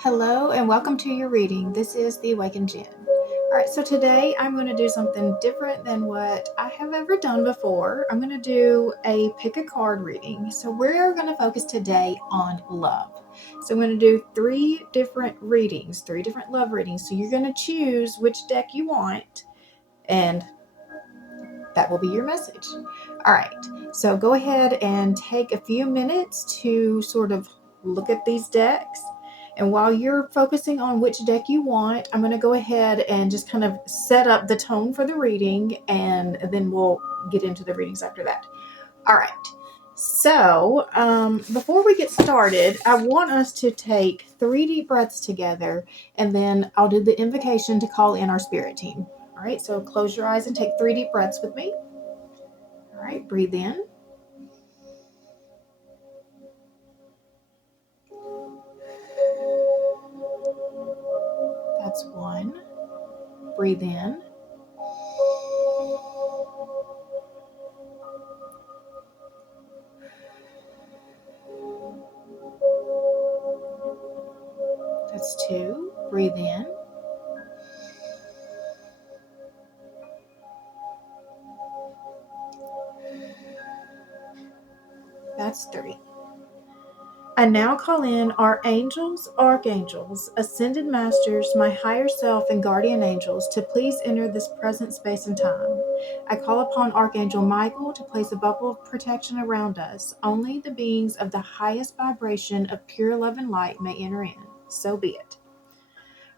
Hello and welcome to your reading. This is the Awakened Jen. Alright, so today I'm going to do something different than what I have ever done before. I'm going to do a pick a card reading. So we're going to focus today on love. So I'm going to do three different readings, three different love readings. So you're going to choose which deck you want and that will be your message. Alright, so go ahead and take a few minutes to sort of look at these decks. And while you're focusing on which deck you want, I'm going to go ahead and just kind of set up the tone for the reading, and then we'll get into the readings after that. All right. So before we get started, I want us to take 3 deep breaths together, and then I'll do the invocation to call in our spirit team. All right. So close your eyes and take 3 deep breaths with me. All right. Breathe in. That's 1. Breathe in. That's 2. Breathe in. That's 3. I now call in our angels, archangels, ascended masters, my higher self, and guardian angels to please enter this present space and time. I call upon Archangel Michael to place a bubble of protection around us. Only the beings of the highest vibration of pure love and light may enter in. So be it.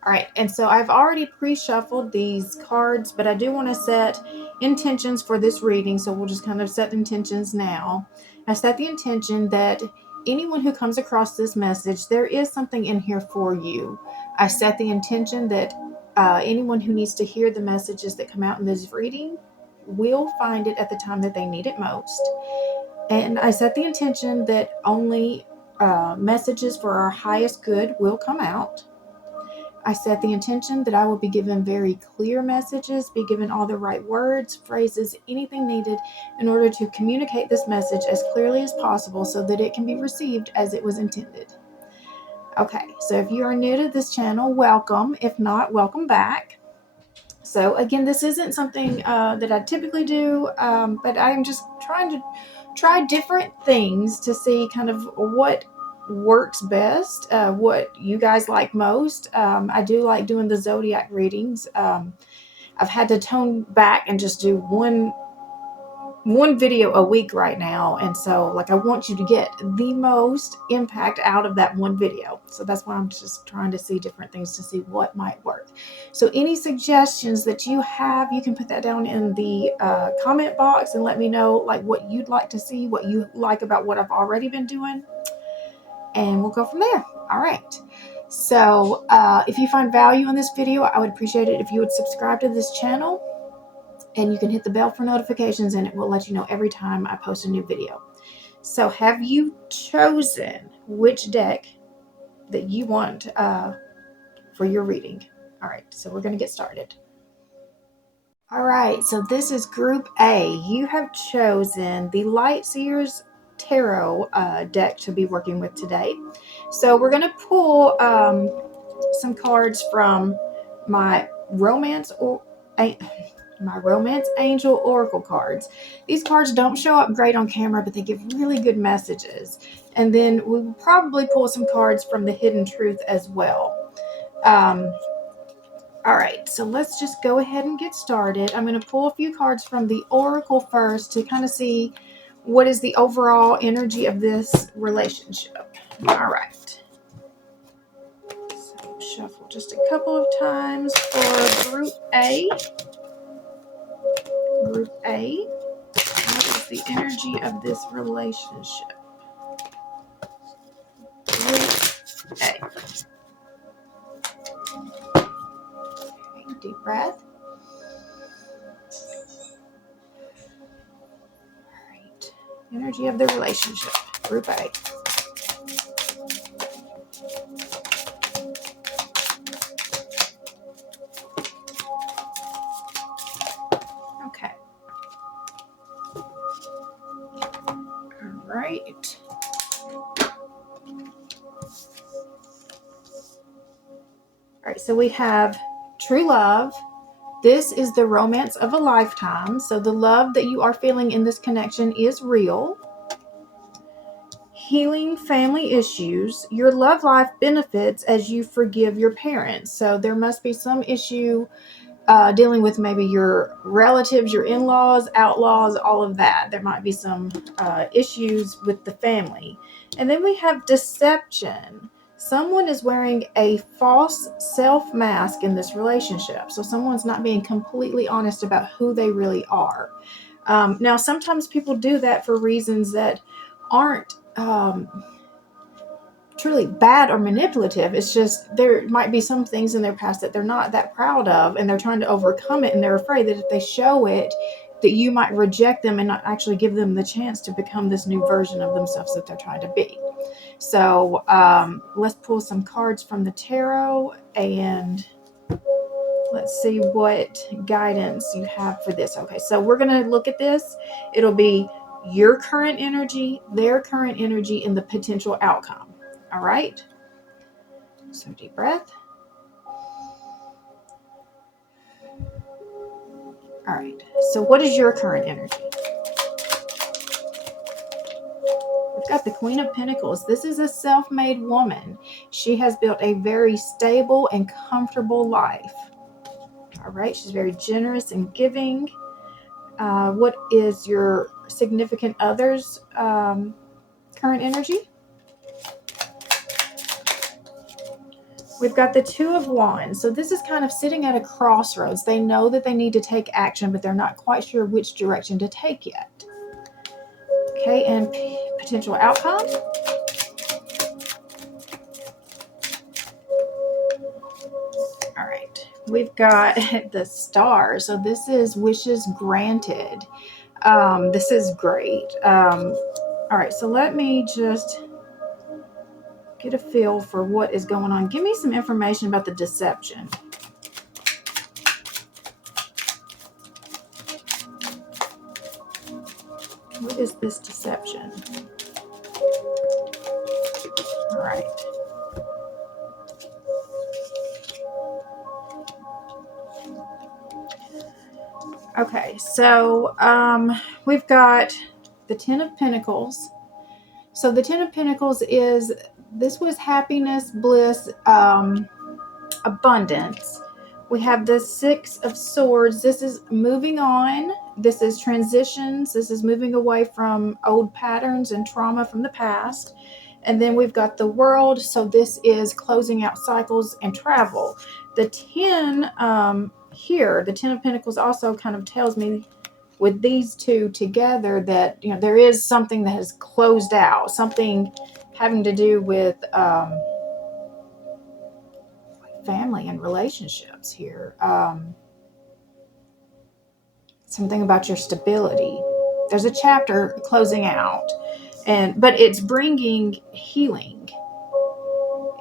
All right, and so I've already pre-shuffled these cards, but I do want to set intentions for this reading, so we'll just kind of set intentions now. I set the intention that anyone who comes across this message, there is something in here for you. I set the intention that anyone who needs to hear the messages that come out in this reading will find it at the time that they need it most. And I set the intention that only messages for our highest good will come out. I set the intention that I will be given very clear messages, be given all the right words, phrases, anything needed in order to communicate this message as clearly as possible so that it can be received as it was intended. Okay, so if you are new to this channel, welcome. If not, welcome back. So again, this isn't something that I typically do, but I'm just trying to try different things to see kind of what works best, what you guys like most. I do like doing the zodiac readings. I've had to tone back and just do one video a week right now, and so like I want you to get the most impact out of that one video, so that's why I'm just trying to see different things to see what might work. So any suggestions that you have, you can put that down in the comment box and let me know like what you'd like to see, what you like about what I've already been doing, and we'll go from there. All right, so if you find value in this video, I would appreciate it if you would subscribe to this channel. And you can hit the bell for notifications, and it will let you know every time I post a new video. So have you chosen which deck that you want for your reading? All right, so we're going to get started. All right, so this is Group A. You have chosen the Light Seers Tarot deck to be working with today. So we're going to pull some cards from my romance angel oracle cards. These cards don't show up great on camera, but they give really good messages. And then we will probably pull some cards from the hidden truth as well. All right, so let's just go ahead and get started. I'm going to pull a few cards from the oracle first to kind of see what is the overall energy of this relationship. All right. So shuffle just a couple of times for Group A. Group A. What is the energy of this relationship? Group A. Okay, deep breath. All right. Energy of the relationship. Group A. Okay. All right. right, so we have true love. This is the romance of a lifetime. So the love that you are feeling in this connection is real. Healing family issues. Your love life benefits as you forgive your parents. So there must be some issue dealing with maybe your relatives, your in-laws, outlaws, all of that. There might be some issues with the family. And then we have deception. Someone is wearing a false self mask in this relationship. So someone's not being completely honest about who they really are. Now, sometimes people do that for reasons that aren't truly bad or manipulative. It's just there might be some things in their past that they're not that proud of, and they're trying to overcome it, and they're afraid that if they show it, that you might reject them and not actually give them the chance to become this new version of themselves that they're trying to be. So let's pull some cards from the tarot and let's see what guidance you have for this. Okay, so we're going to look at this. It'll be your current energy, their current energy, and the potential outcome. All right. So deep breath. All right. So what is your current energy? We've got the Queen of Pentacles. This is a self-made woman. She has built a very stable and comfortable life. All right. She's very generous and giving. What is your significant other's current energy? We've got the Two of Wands. So this is kind of sitting at a crossroads. They know that they need to take action, but they're not quite sure which direction to take yet. Okay, and potential outcome. All right, we've got the Star. So this is wishes granted. This is great. All right, so let me just get a feel for what is going on. Give me some information about the deception. What is this deception? All right. Okay, so we've got the Ten of Pentacles. So the Ten of Pentacles is, this was happiness, bliss, abundance. We have the Six of Swords. This is moving on. This is transitions. This is moving away from old patterns and trauma from the past. And then we've got the World. So this is closing out cycles and travel. The 10 here, the Ten of Pentacles also kind of tells me with these two together that, you know, there is something that has closed out, something having to do with family and relationships here. Something about your stability. There's a chapter closing out, but it's bringing healing.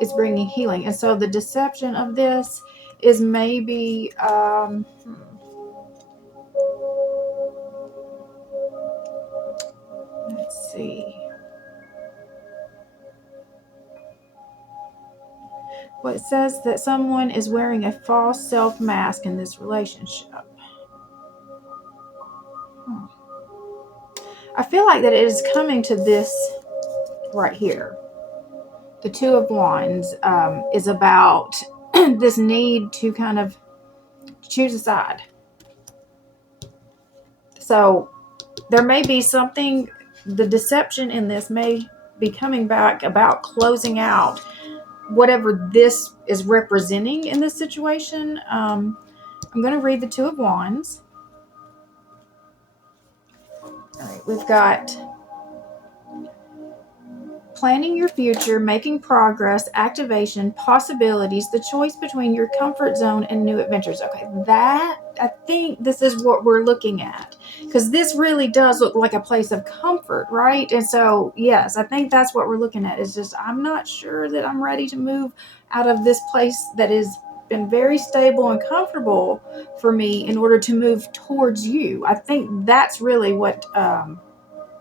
It's bringing healing. And so the deception of this is maybe let's see. Well, it says that someone is wearing a false self mask in this relationship. I feel like that it is coming to this right here. The Two of Wands is about this need to kind of choose a side. So there may be something, the deception in this may be coming back about closing out whatever this is representing in this situation. I'm going to read the Two of Wands. All right, we've got planning your future, making progress, activation, possibilities, the choice between your comfort zone and new adventures. Okay, that, I think this is what we're looking at, because this really does look like a place of comfort, right? And so, yes, I think that's what we're looking at. It's just, I'm not sure that I'm ready to move out of this place that has been very stable and comfortable for me in order to move towards you. I think that's really what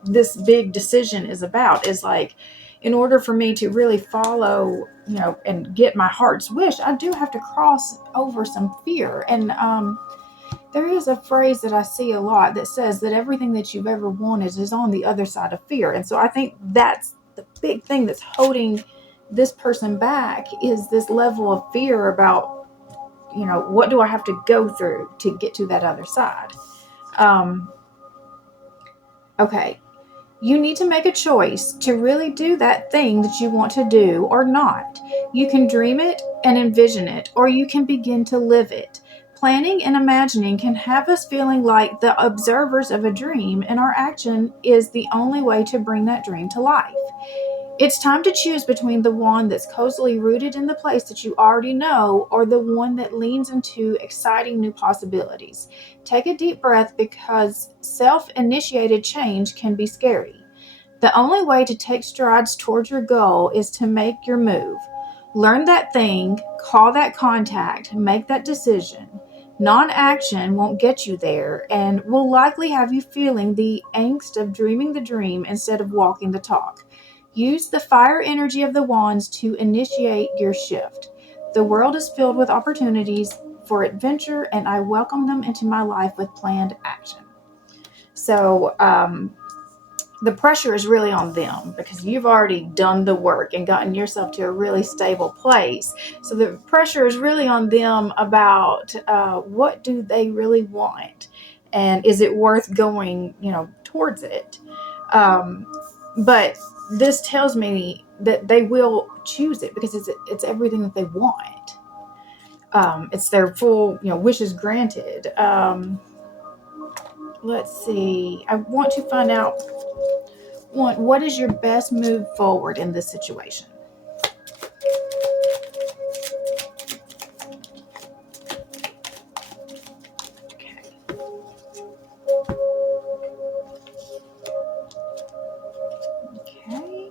this big decision is about, is like, in order for me to really follow, and get my heart's wish, I do have to cross over some fear. And there is a phrase that I see a lot that says that everything that you've ever wanted is on the other side of fear. And so I think that's the big thing that's holding this person back, is this level of fear about, what do I have to go through to get to that other side? Okay. You need to make a choice to really do that thing that you want to do or not. You can dream it and envision it, or you can begin to live it. Planning and imagining can have us feeling like the observers of a dream, and our action is the only way to bring that dream to life. It's time to choose between the one that's cozily rooted in the place that you already know, or the one that leans into exciting new possibilities. Take a deep breath, because self-initiated change can be scary. The only way to take strides towards your goal is to make your move. Learn that thing, call that contact, make that decision. Non-action won't get you there, and will likely have you feeling the angst of dreaming the dream instead of walking the talk. Use the fire energy of the wands to initiate your shift. The world is filled with opportunities for adventure, and I welcome them into my life with planned action. So, the pressure is really on them, because you've already done the work and gotten yourself to a really stable place. So the pressure is really on them about what do they really want, and is it worth going, towards it. But this tells me that they will choose it, because it's everything that they want. It's their full, wishes granted. Let's see. I want to find out, what is your best move forward in this situation? Okay. Okay.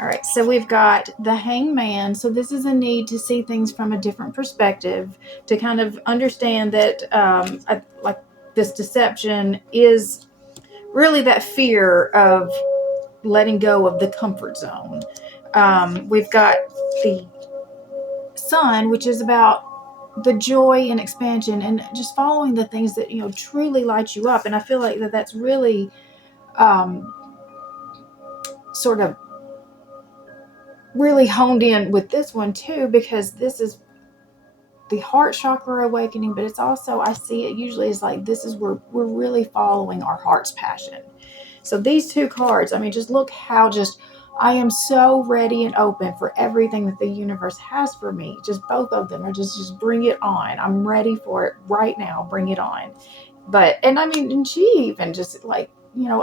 All right, so we've got the Hangman. So this is a need to see things from a different perspective, to kind of understand that like this deception is really that fear of letting go of the comfort zone. We've got the Sun, which is about the joy and expansion, and just following the things that truly light you up. And I feel like that's really sort of really honed in with this one too, because this is the heart chakra awakening, but it's also, I see it usually as like, this is where we're really following our heart's passion. So these two cards, just look how I am so ready and open for everything that the universe has for me. Just both of them are just bring it on. I'm ready for it right now. Bring it on. And she even just like,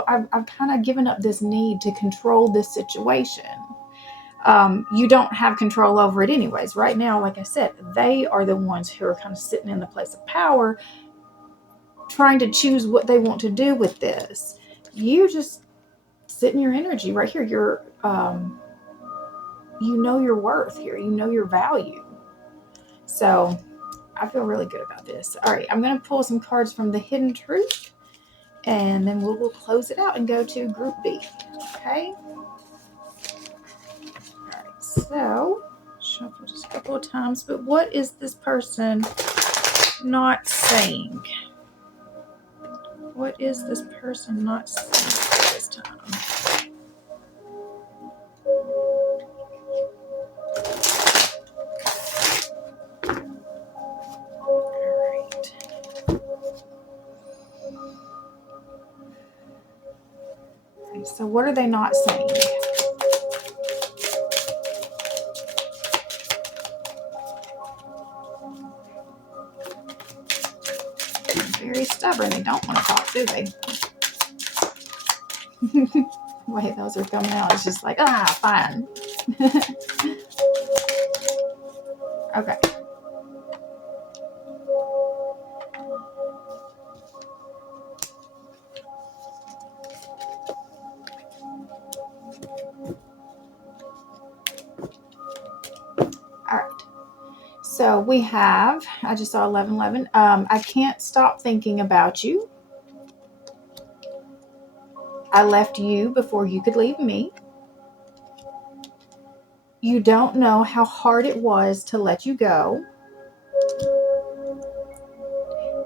I've kind of given up this need to control this situation. You don't have control over it anyways. Right now, like I said, they are the ones who are kind of sitting in the place of power, trying to choose what they want to do with this. You just sit in your energy right here. You're, your worth here. Your value. So I feel really good about this. All right, I'm going to pull some cards from the Hidden Truth, and then we'll close it out and go to Group B. Okay. So, shuffle just a couple of times, but what is this person not saying? What is this person not saying this time? All right. So what are they not saying? Very stubborn. They don't want to talk, do they? The way those are coming out, it's just like, fine. Okay. All right. So we have, I just saw 1111. I can't stop thinking about you. I left you before you could leave me. You don't know how hard it was to let you go.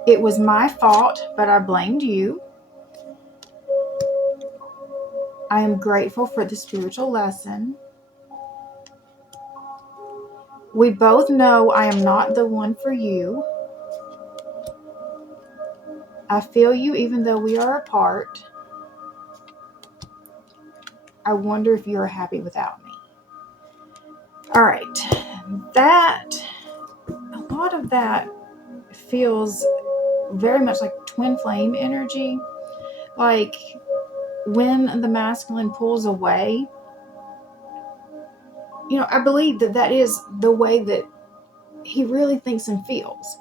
It was my fault, but I blamed you. I am grateful for the spiritual lesson. We both know I am not the one for you. I feel you even though we are apart. I wonder if you are happy without me. All right. A lot of that feels very much like twin flame energy. Like when the masculine pulls away, I believe that is the way that he really thinks and feels.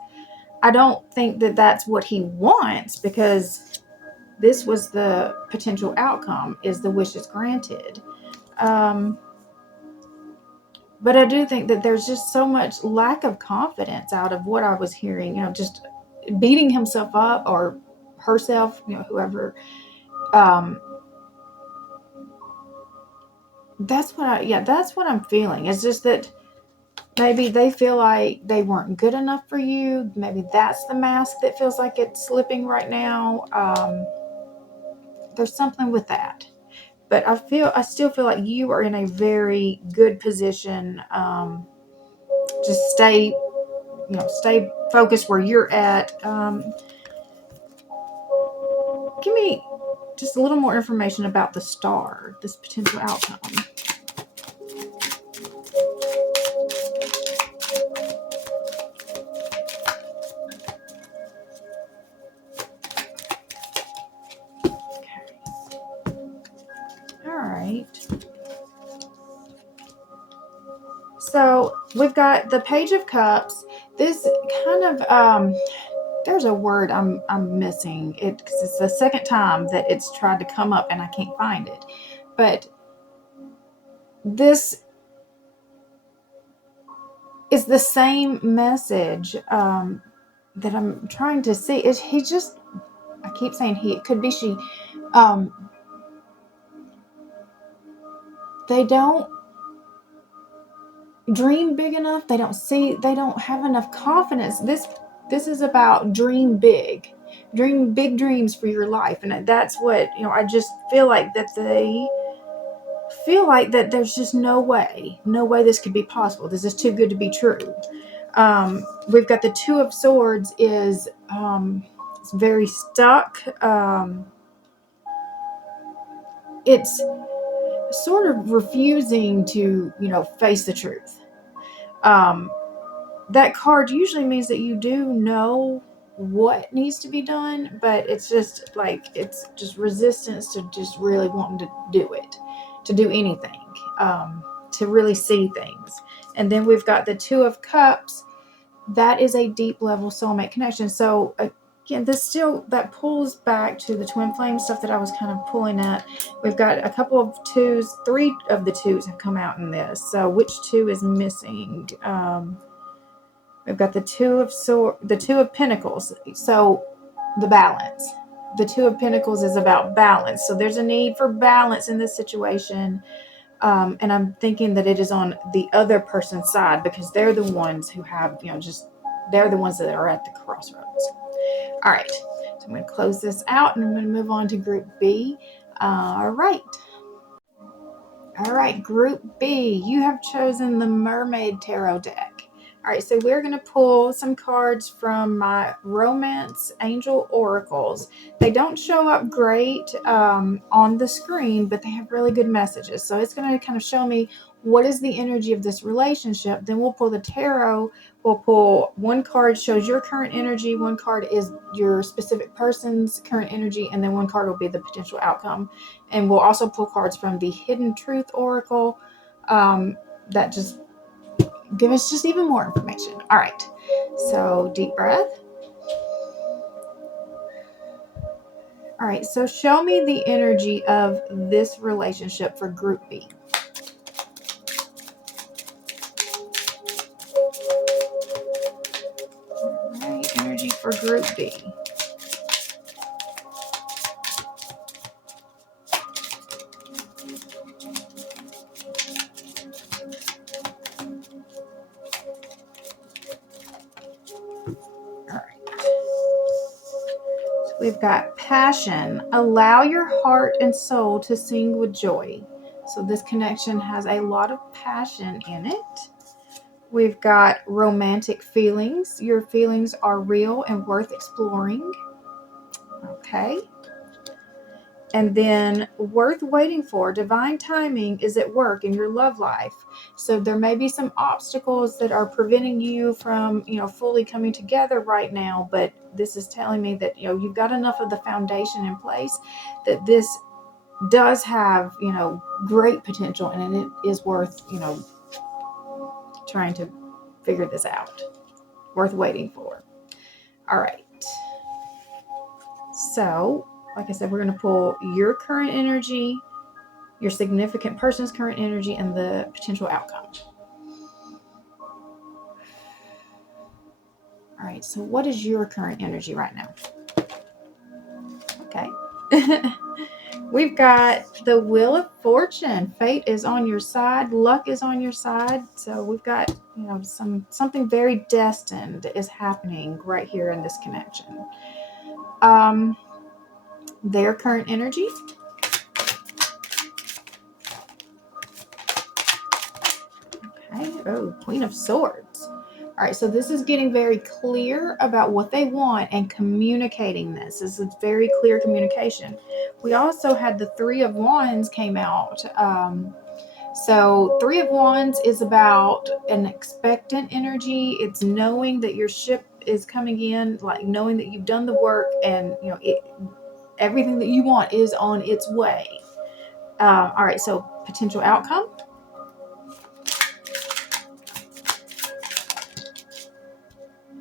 I don't think that that's what he wants, because this was the potential outcome, is the wishes granted. But I do think that there's just so much lack of confidence out of what I was hearing, just beating himself up or herself, whoever. That's what I'm feeling. It's just that maybe they feel like they weren't good enough for you. Maybe that's the mask that feels like it's slipping right now. There's something with that. But I still feel like you are in a very good position. Just stay focused where you're at. Give me just a little more information about the star, this potential outcome. All right. So we've got the Page of Cups. This kind of there's a word I'm missing. Because it's the second time that it's tried to come up and I can't find it. But this is the same message that I'm trying to see. I keep saying he. It could be she. They don't dream big enough. They don't have enough confidence. This is about dream big dreams for your life. And that's what, I just feel like that they feel like that there's just no way this could be possible. This is too good to be true. We've got the Two of Swords is it's very stuck. It's sort of refusing to, face the truth. That card usually means that you do know what needs to be done, but it's just resistance to just really wanting to do it, to do anything, to really see things. And then we've got the Two of Cups. That is a deep level soulmate connection. So again, that pulls back to the twin flame stuff that I was kind of pulling at. We've got a couple of twos, 3 of the twos have come out in this. So which two is missing? We've got the Two of Pentacles. So the balance. The Two of Pentacles is about balance. So there's a need for balance in this situation. And I'm thinking that it is on the other person's side, because they're the ones who have, they're the ones that are at the crossroads. All right. So I'm going to close this out and I'm going to move on to Group B. All right. Group B, you have chosen the Mermaid Tarot deck. All right, so we're going to pull some cards from my Romance Angel Oracles. They don't show up great on the screen, but they have really good messages. So it's going to kind of show me what is the energy of this relationship. Then we'll pull the tarot. We'll pull one card shows your current energy, one card is your specific person's current energy, and then one card will be the potential outcome. And we'll also pull cards from the Hidden Truth Oracle that just give us just even more information. All right, so deep breath. All right, so show me the energy of this relationship for Group B. All right, energy for Group B. We've got passion. Allow your heart and soul to sing with joy. So this connection has a lot of passion in it. We've got romantic feelings. Your feelings are real and worth exploring. Okay. And then worth waiting for. Divine timing is at work in your love life. So there may be some obstacles that are preventing you from, fully coming together right now. But this is telling me that, you've got enough of the foundation in place that this does have, great potential, and it is worth, trying to figure this out. Worth waiting for. All right. So, like I said, we're going to pull your current energy, your significant person's current energy, and the potential outcome. All right, so what is your current energy right now? Okay. We've got the Wheel of Fortune. Fate is on your side. Luck is on your side. So we've got, something very destined is happening right here in this connection. Their current energy. Okay. Oh, Queen of Swords. All right, so this is getting very clear about what they want and communicating this. This is very clear communication. We also had the Three of Wands came out. So Three of Wands is about an expectant energy. It's knowing that your ship is coming in, like knowing that you've done the work, and everything that you want is on its way. All right, so potential outcome.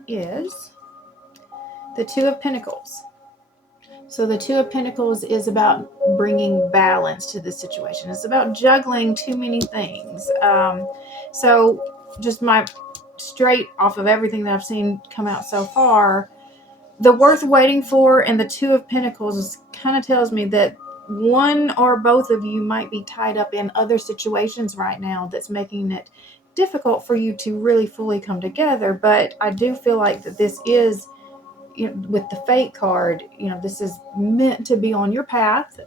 Is the Two of Pentacles. So the Two of Pentacles is about bringing balance to the situation. It's about juggling too many things. So just straight off of everything that I've seen come out so far, the worth waiting for and the Two of Pentacles kind of tells me that one or both of you might be tied up in other situations right now that's making it difficult for you to really fully come together. But I do feel like that this is, with the Fate card, this is meant to be on your path.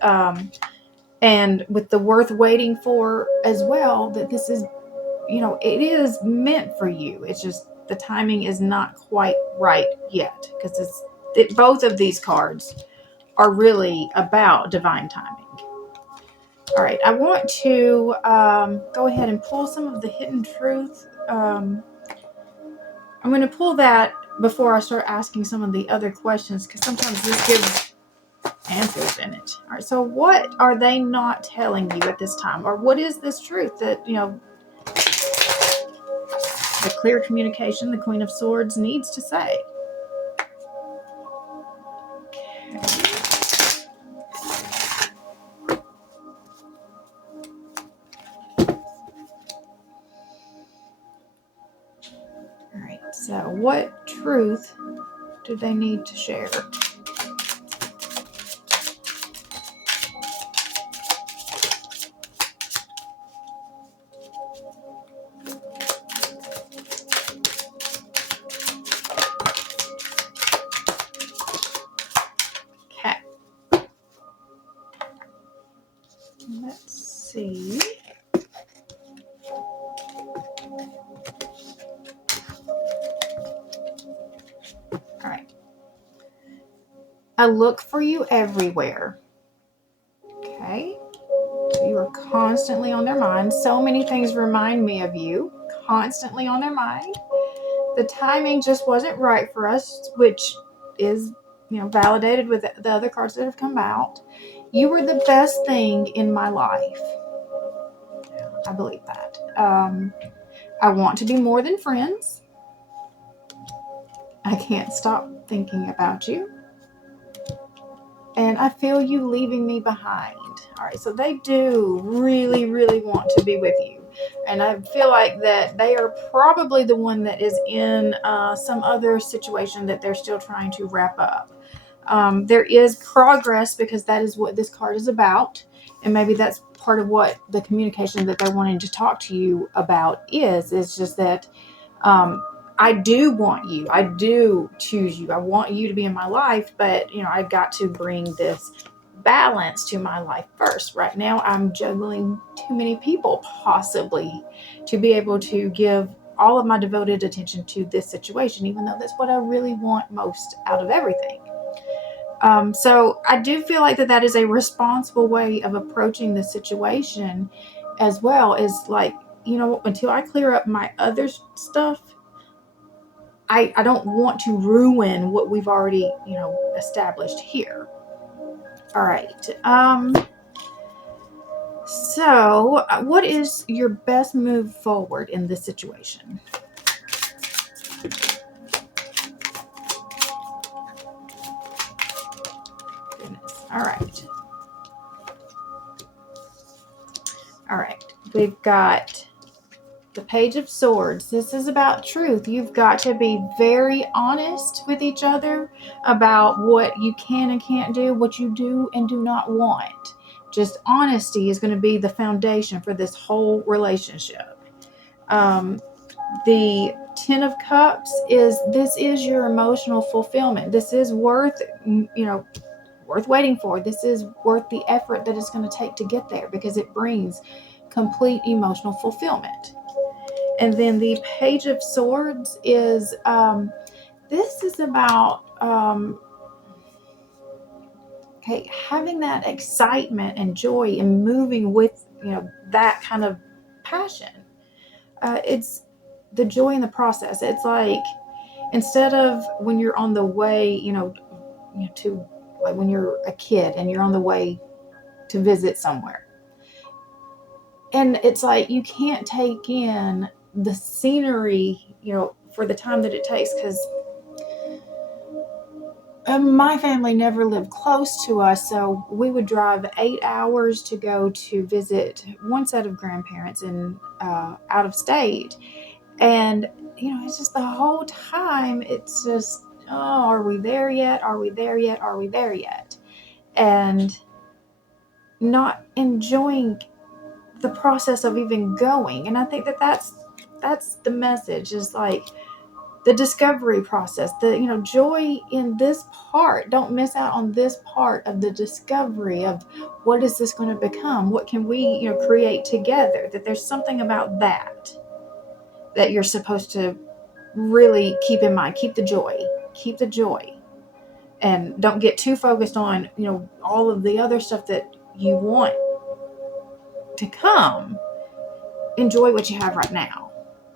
And with the worth waiting for as well, that this is, it is meant for you. It's just the timing is not quite right yet, because both of these cards are really about divine timing. All right, I want to go ahead and pull some of the hidden truth. I'm going to pull that before I start asking some of the other questions, because sometimes this gives answers in it. All right, so what are they not telling you at this time? Or what is this truth that, the clear communication, the Queen of Swords, needs to say? All right, so what truth do they need to share? Okay. Let's see. All right. I look for you everywhere. Okay. So you are constantly on their mind. So many things remind me of you. Constantly on their mind. The timing just wasn't right for us, which is, validated with the other cards that have come out. You were the best thing in my life. I believe that. I want to be more than friends. I can't stop thinking about you. And I feel you leaving me behind. All right, so they do really, really want to be with you. And I feel like that they are probably the one that is in some other situation that they're still trying to wrap up. There is progress, because that is what this card is about. And maybe that's part of what the communication that they're wanting to talk to you about is. It's just that I do want you. I do choose you. I want you to be in my life, but I've got to bring this balance to my life first. Right now, I'm juggling too many people, possibly, to be able to give all of my devoted attention to this situation, even though that's what I really want most out of everything. So I do feel like that is a responsible way of approaching the situation, as well as until I clear up my other stuff, I don't want to ruin what we've already, established here. All right. So what is your best move forward in this situation? Goodness. All right. All right. We've got the Page of Swords. This is about truth. You've got to be very honest with each other about what you can and can't do, what you do and do not want. Just honesty is going to be the foundation for this whole relationship. The Ten of Cups this is your emotional fulfillment. This is worth waiting for. This is worth the effort that it's going to take to get there, because it brings complete emotional fulfillment. And then the Page of Swords is, this is about, having that excitement and joy and moving with, that kind of passion. It's the joy in the process. It's like, instead of when you're on the way, to, like when you're a kid and you're on the way to visit somewhere. And it's like, you can't take in the scenery, for the time that it takes, because my family never lived close to us, so we would drive 8 hours to go to visit one set of grandparents in out of state. And it's just the whole time, it's just, oh, are we there yet? Are we there yet? Are we there yet? And not enjoying the process of even going. And I think that's the message, is like the discovery process, the joy in this part. Don't miss out on this part of the discovery of what is this going to become, what can we create together. That there's something about that you're supposed to really keep in mind. Keep the joy, and don't get too focused on all of the other stuff that you want to come. Enjoy what you have right now,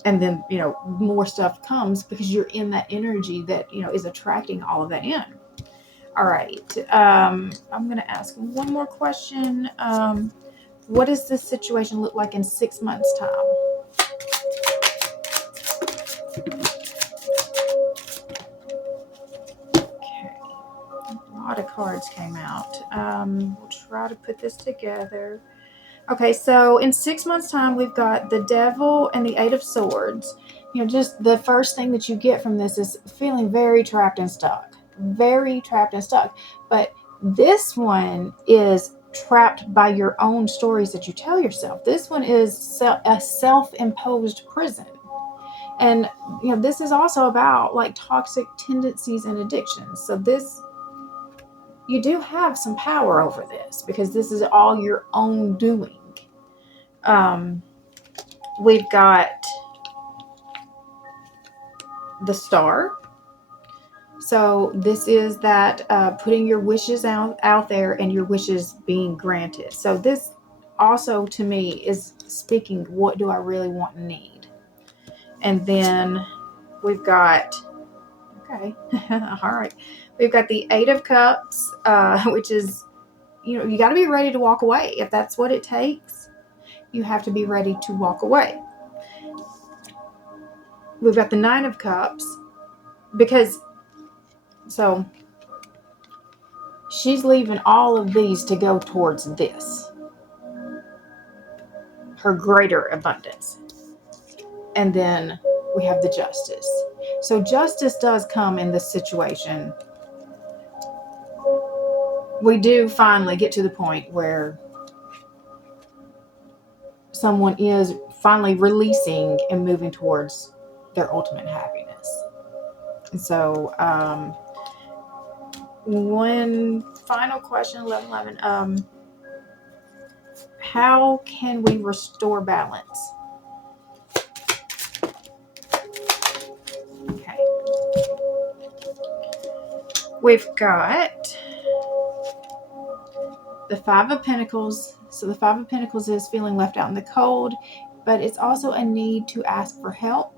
and then more stuff comes, because you're in that energy that is attracting all of that in. All right. I'm going to ask one more question. What does this situation look like in 6 months' time? Okay, a lot of cards came out. We'll try to put this together. Okay, so in 6 months' time, we've got the Devil and the Eight of Swords. Just the first thing that you get from this is feeling very trapped and stuck. Very trapped and stuck. But this one is trapped by your own stories that you tell yourself. This one is a self-imposed prison. And, this is also about like toxic tendencies and addictions. So you do have some power over this, because this is all your own doing. We've got the Star. So this is that putting your wishes out there and your wishes being granted. So this also, to me, is speaking, what do I really want and need? And then we've got, okay, all right. We've got the Eight of Cups, which is, you got to be ready to walk away. If that's what it takes, you have to be ready to walk away. We've got the Nine of Cups, because, so she's leaving all of these to go towards this, her greater abundance. And then we have the Justice. So justice does come in this situation. We do finally get to the point where someone is finally releasing and moving towards their ultimate happiness. And so, one final question, 11. How can we restore balance? Okay. We've got the Five of Pentacles. So the Five of Pentacles is feeling left out in the cold, but it's also a need to ask for help.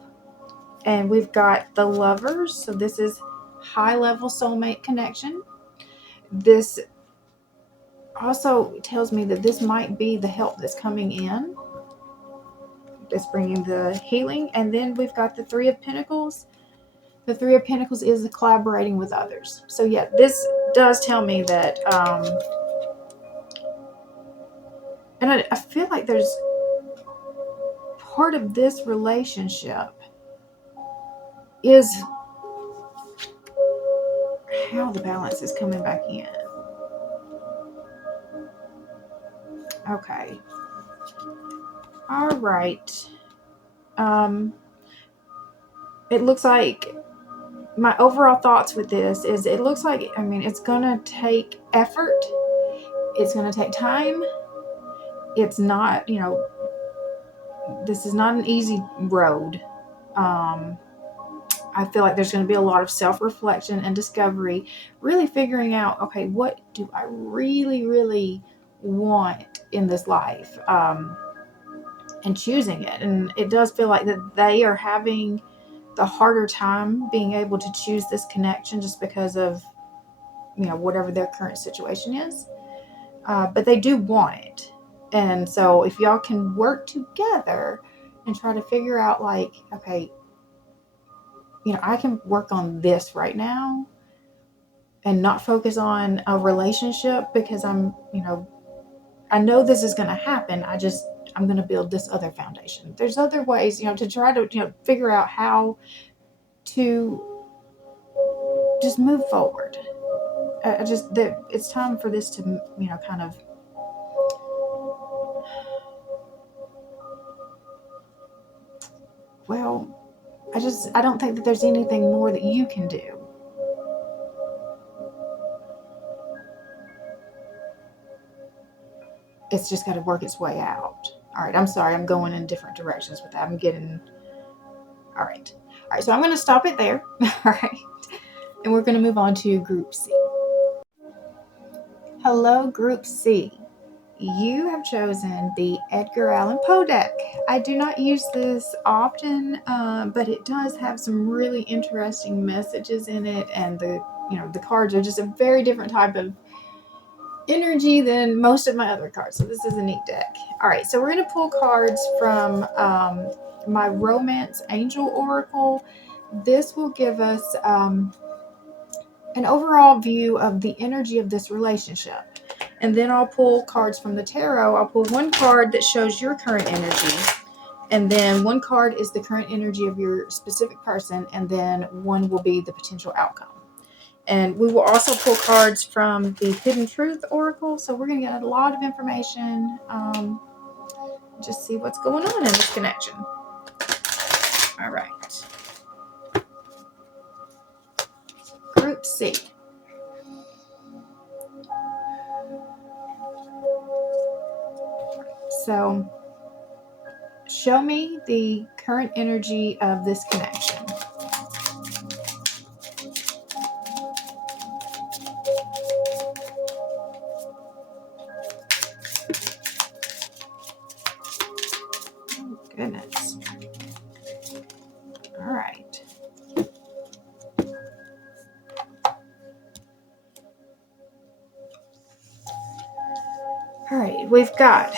And we've got the Lovers. So this is high-level soulmate connection. This also tells me that this might be the help that's coming in. That's bringing the healing. And then we've got the Three of Pentacles. The Three of Pentacles is collaborating with others. So yeah, this does tell me that, and I feel like there's part of this relationship is how the balance is coming back in. Okay. All right. It looks like my overall thoughts with this is it looks like, I mean, it's going to take effort. It's going to take time. It's not, this is not an easy road. I feel like there's going to be a lot of self-reflection and discovery, really figuring out, okay, what do I really, really want in this life, and choosing it. And it does feel like that they are having the harder time being able to choose this connection just because of, whatever their current situation is. But they do want it. And so if y'all can work together and try to figure out like, okay, I can work on this right now and not focus on a relationship because I know this is going to happen. I'm going to build this other foundation. There's other ways, to try to, figure out how to just move forward. It's time for this to, kind of, well, I don't think that there's anything more that you can do. It's just got to work its way out. All right, I'm sorry, I'm going in different directions with that. All right, so I'm going to stop it there. All right, and we're going to move on to Group C. Hello, Group C. You have chosen the Edgar Allan Poe deck. I do not use this often, but it does have some really interesting messages in it, and the cards are just a very different type of energy than most of my other cards. So this is a neat deck. All right, so we're going to pull cards from my Romance Angel Oracle. This will give us an overall view of the energy of this relationship. And then I'll pull cards from the tarot. I'll pull one card that shows your current energy. And then one card is the current energy of your specific person. And then one will be the potential outcome. And we will also pull cards from the Hidden Truth Oracle. So we're going to get a lot of information. Just see what's going on in this connection. All right. Group C. So, show me the current energy of this connection. Oh, goodness. All right. All right, we've got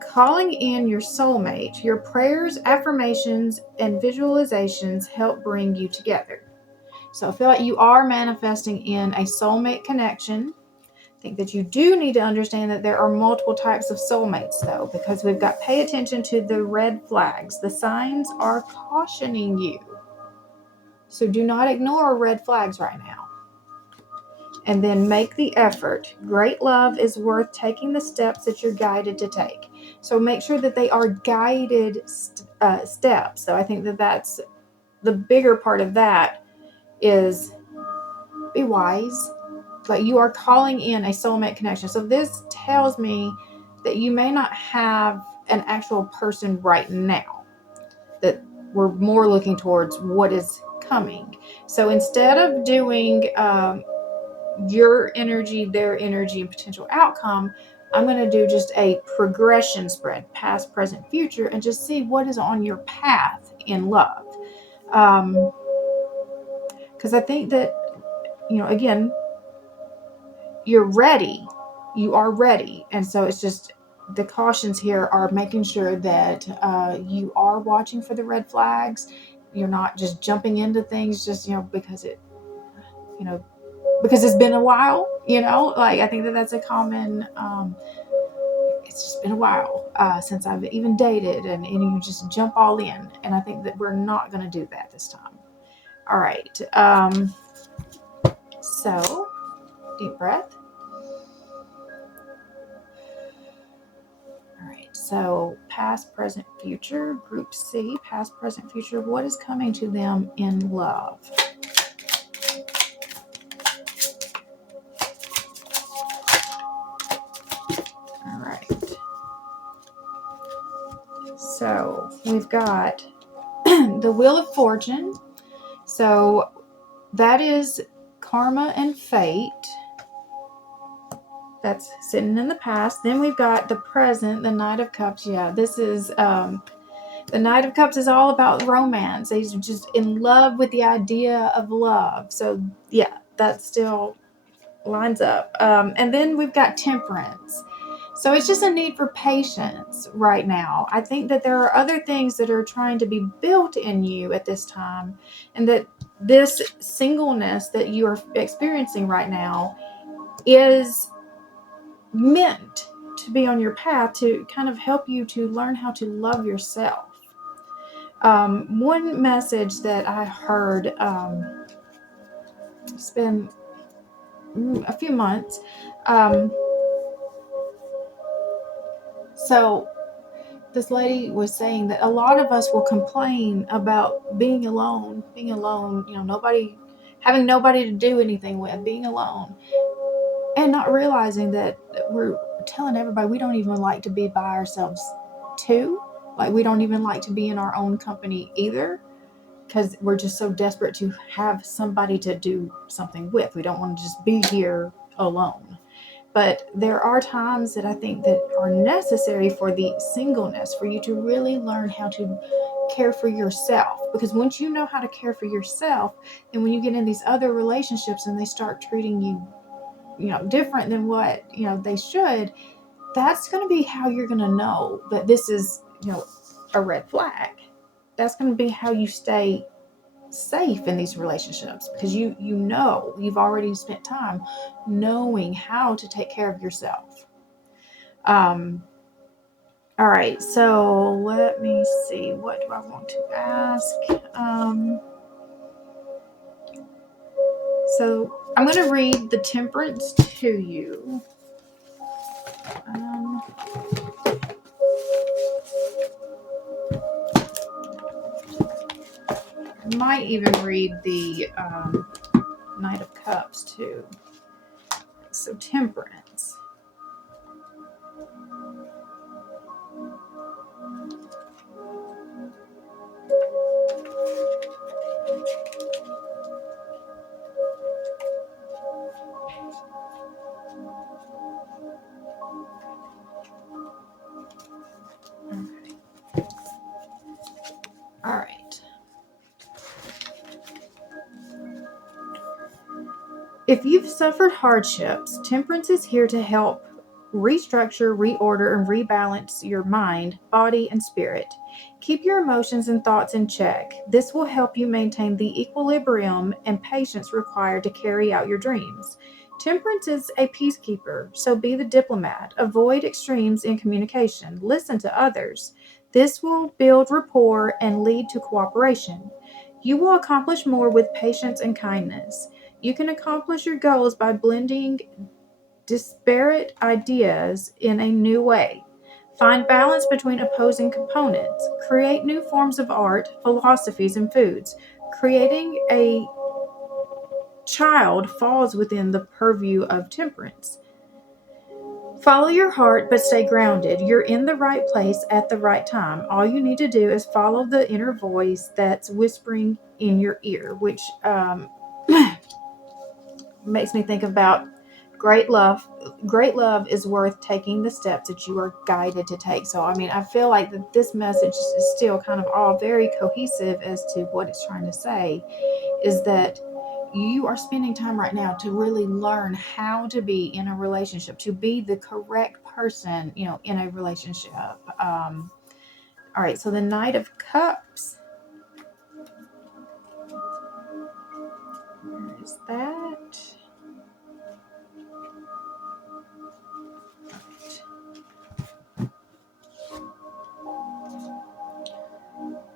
calling in your soulmate. Your prayers, affirmations, and visualizations help bring you together. So I feel like you are manifesting in a soulmate connection. I think that you do need to understand that there are multiple types of soulmates, though, because we've got pay attention to the red flags. The signs are cautioning you. So do not ignore red flags right now. And then make the effort. Great love is worth taking the steps that you're guided to take. So make sure that they are guided steps. So I think that that's the bigger part of that is be wise. Like, you are calling in a soulmate connection. So this tells me that you may not have an actual person right now, that we're more looking towards what is coming. So instead of doing your energy, their energy, and potential outcome, I'm going to do just a progression spread, past, present, future, and just see what is on your path in love. Because I think that, again, you're ready. You are ready. And so it's just the cautions here are making sure that you are watching for the red flags. You're not just jumping into things just, because it's been a while, like I think that that's a common, it's just been a while since I've even dated, and you just jump all in. And I think that we're not going to do that this time. All right. So deep breath. All right, so past, present, future, group C, past, present, future, what is coming to them in love? All right. So we've got the Wheel of Fortune. So that is karma and fate. That's sitting in the past. Then we've got the present, the Knight of Cups. Yeah, this is the Knight of Cups is all about romance. He's just in love with the idea of love. So yeah, that still lines up. And then we've got Temperance. So it's just a need for patience right now. I think that there are other things that are trying to be built in you at this time, and that this singleness that you are experiencing right now is meant to be on your path to kind of help you to learn how to love yourself. One message that I heard, it's been a few months. So this lady was saying that a lot of us will complain about being alone, having nobody to do anything with, being alone, and not realizing that we're telling everybody we don't even like to be by ourselves too. Like, we don't even like to be in our own company either, because we're just so desperate to have somebody to do something with. We don't want to just be here alone. But there are times that I think that are necessary for the singleness, for you to really learn how to care for yourself. Because once you know how to care for yourself, then when you get in these other relationships and they start treating you, different than what, they should, that's going to be how you're going to know that this is, a red flag. That's going to be how you stay safe in these relationships, because you've already spent time knowing how to take care of yourself. All right, so let me see, what do I want to ask? So I'm going to read the Temperance to you. I might even read the Knight of Cups too. So Temperance. Okay. All right. If you've suffered hardships, Temperance is here to help restructure, reorder, and rebalance your mind, body, and spirit. Keep your emotions and thoughts in check. This will help you maintain the equilibrium and patience required to carry out your dreams. Temperance is a peacekeeper, so be the diplomat. Avoid extremes in communication. Listen to others. This will build rapport and lead to cooperation. You will accomplish more with patience and kindness. You can accomplish your goals by blending disparate ideas in a new way. Find balance between opposing components. Create new forms of art, philosophies, and foods. Creating a child falls within the purview of temperance. Follow your heart, but stay grounded. You're in the right place at the right time. All you need to do is follow the inner voice that's whispering in your ear, which makes me think about great love. Great love is worth taking the steps that you are guided to take. So, I mean, I feel like that this message is still kind of all very cohesive as to what it's trying to say, is that you are spending time right now to really learn how to be in a relationship, to be the correct person, in a relationship. All right, so the Knight of Cups. Where is that?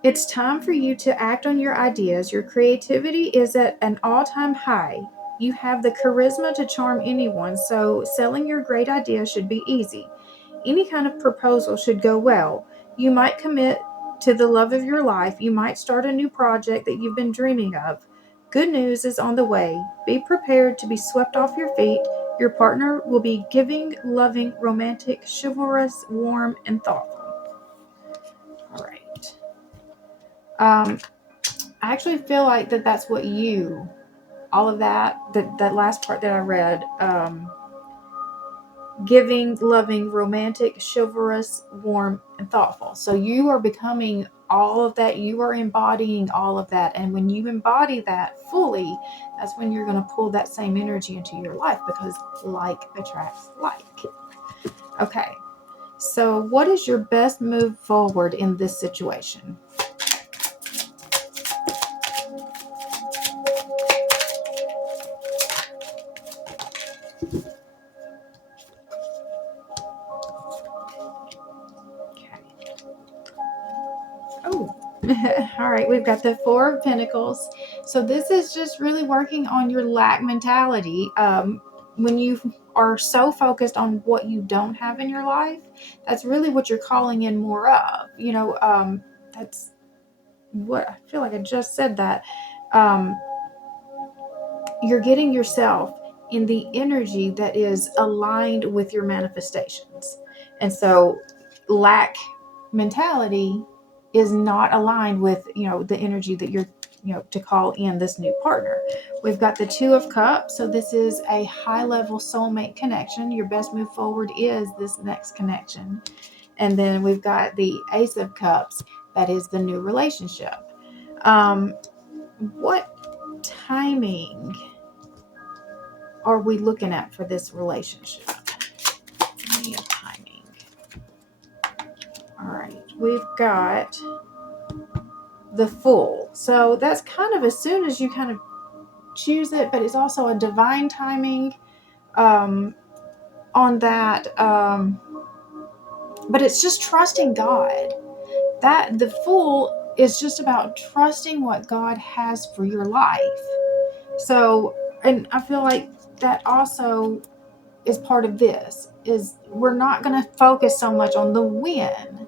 It's time for you to act on your ideas. Your creativity is at an all-time high. You have the charisma to charm anyone, so selling your great idea should be easy. Any kind of proposal should go well. You might commit to the love of your life. You might start a new project that you've been dreaming of. Good news is on the way. Be prepared to be swept off your feet. Your partner will be giving, loving, romantic, chivalrous, warm, and thoughtful. All right. I actually feel like that's what all of that last part that I read, giving, loving, romantic, chivalrous, warm, and thoughtful. So you are becoming all of that. You are embodying all of that. And when you embody that fully, that's when you're going to pull that same energy into your life, because like attracts like. Okay. So what is your best move forward in this situation? Oh, all right. We've got the Four of Pentacles. So this is just really working on your lack mentality. When you are so focused on what you don't have in your life, that's really what you're calling in more of. That's what I feel like I just said that. You're getting yourself in the energy that is aligned with your manifestations. And so lack mentality is not aligned with, the energy that you're, to call in this new partner. We've got the Two of Cups. So this is a high level soulmate connection. Your best move forward is this next connection. And then we've got the Ace of Cups. That is the new relationship. What timing are we looking at for this relationship? Give me a timing. All right, we've got the Fool. So that's kind of as soon as you kind of choose it, but it's also a divine timing on that. But it's just trusting God. That the Fool is just about trusting what God has for your life. So, and I feel like that also is part of this, is we're not going to focus so much on the win.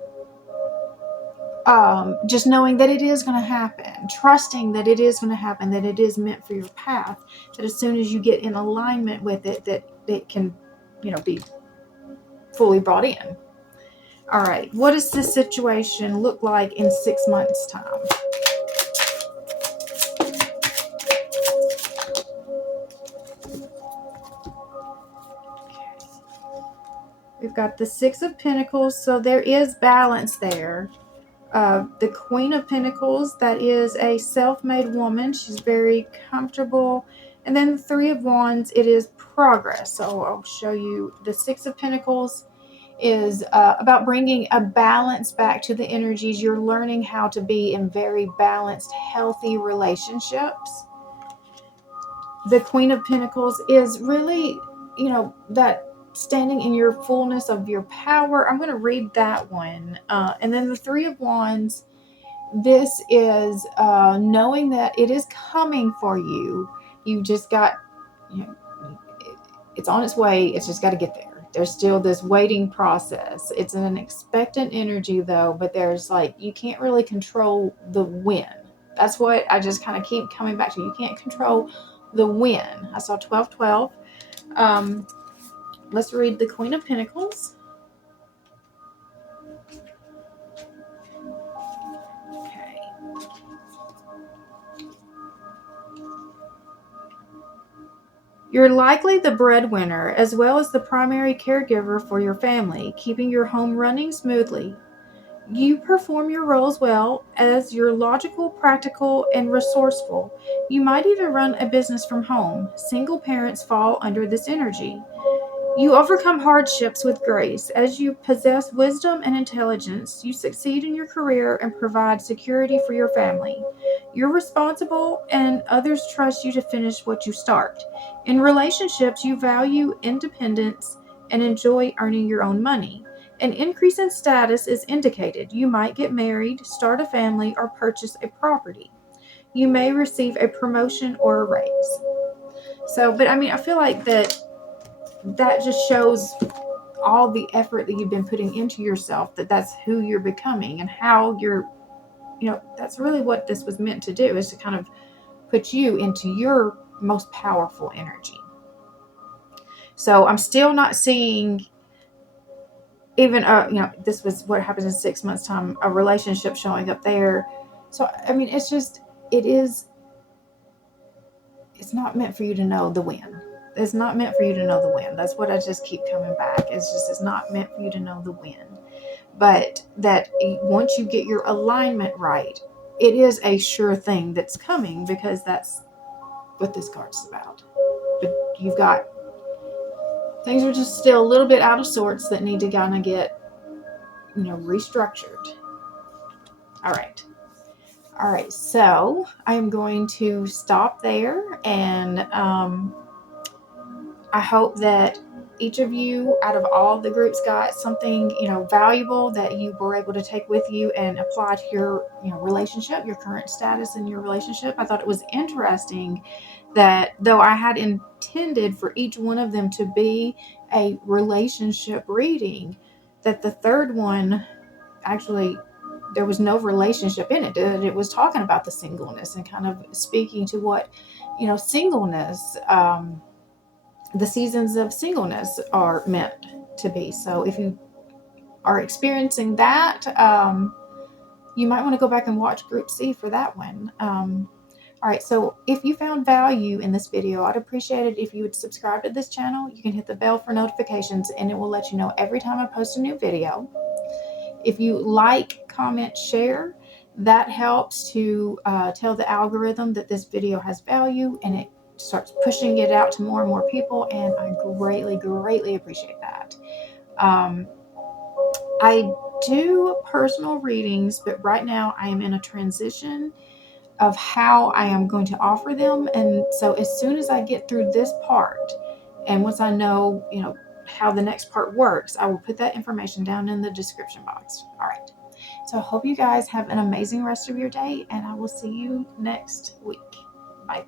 Just knowing that it is going to happen, trusting that it is going to happen, that it is meant for your path, that as soon as you get in alignment with it, that it can, be fully brought in. All right. What does this situation look like in 6 months' time? We've got the Six of Pentacles, so there is balance there. The Queen of Pentacles, that is a self-made woman. She's very comfortable. And then the Three of Wands, it is progress. So I'll show you the Six of Pentacles is about bringing a balance back to the energies. You're learning how to be in very balanced, healthy relationships. The Queen of Pentacles is really, that standing in your fullness of your power. I'm going to read that one. And then the Three of Wands, this is knowing that it is coming for you. You just got, it's on its way. It's just got to get there. There's still this waiting process. It's an expectant energy though, but there's like, you can't really control the when. That's what I just kind of keep coming back to. You can't control the when. I saw 1212. Let's read the Queen of Pentacles. Okay. You're likely the breadwinner as well as the primary caregiver for your family, keeping your home running smoothly. You perform your roles well as you're logical, practical, and resourceful. You might even run a business from home. Single parents fall under this energy. You overcome hardships with grace. As you possess wisdom and intelligence, you succeed in your career and provide security for your family. You're responsible and others trust you to finish what you start. In relationships, you value independence and enjoy earning your own money. An increase in status is indicated. You might get married, start a family, or purchase a property. You may receive a promotion or a raise. So, but I mean, I feel like that just shows all the effort that you've been putting into yourself, that's who you're becoming and how you're, that's really what this was meant to do, is to kind of put you into your most powerful energy. So I'm still not seeing even, this was what happens in 6 months time, a relationship showing up there. So, I mean, it's not meant for you to know the when. It's not meant for you to know the when. That's what I just keep coming back. It's not meant for you to know the when. But that once you get your alignment right, it is a sure thing that's coming, because that's what this card's about. But you've got, things are just still a little bit out of sorts that need to kind of get, restructured. All right. So I am going to stop there, and I hope that each of you out of all the groups got something, valuable that you were able to take with you and apply to your, relationship, your current status in your relationship. I thought it was interesting that though I had intended for each one of them to be a relationship reading, that the third one, actually, there was no relationship in it. It was talking about the singleness and kind of speaking to what, singleness, the seasons of singleness are meant to be. So if you are experiencing that, you might want to go back and watch Group C for that one. All right, so if you found value in this video, I'd appreciate it if you would subscribe to this channel. You can hit the bell for notifications, and it will let you know every time I post a new video. If you like, comment, share, that helps to tell the algorithm that this video has value, and it starts pushing it out to more and more people, and I greatly appreciate that. I do personal readings, but right now I am in a transition of how I am going to offer them, and so as soon as I get through this part, and once I know, how the next part works, I will put that information down in the description box. All right. So I hope you guys have an amazing rest of your day, and I will see you next week. Bye.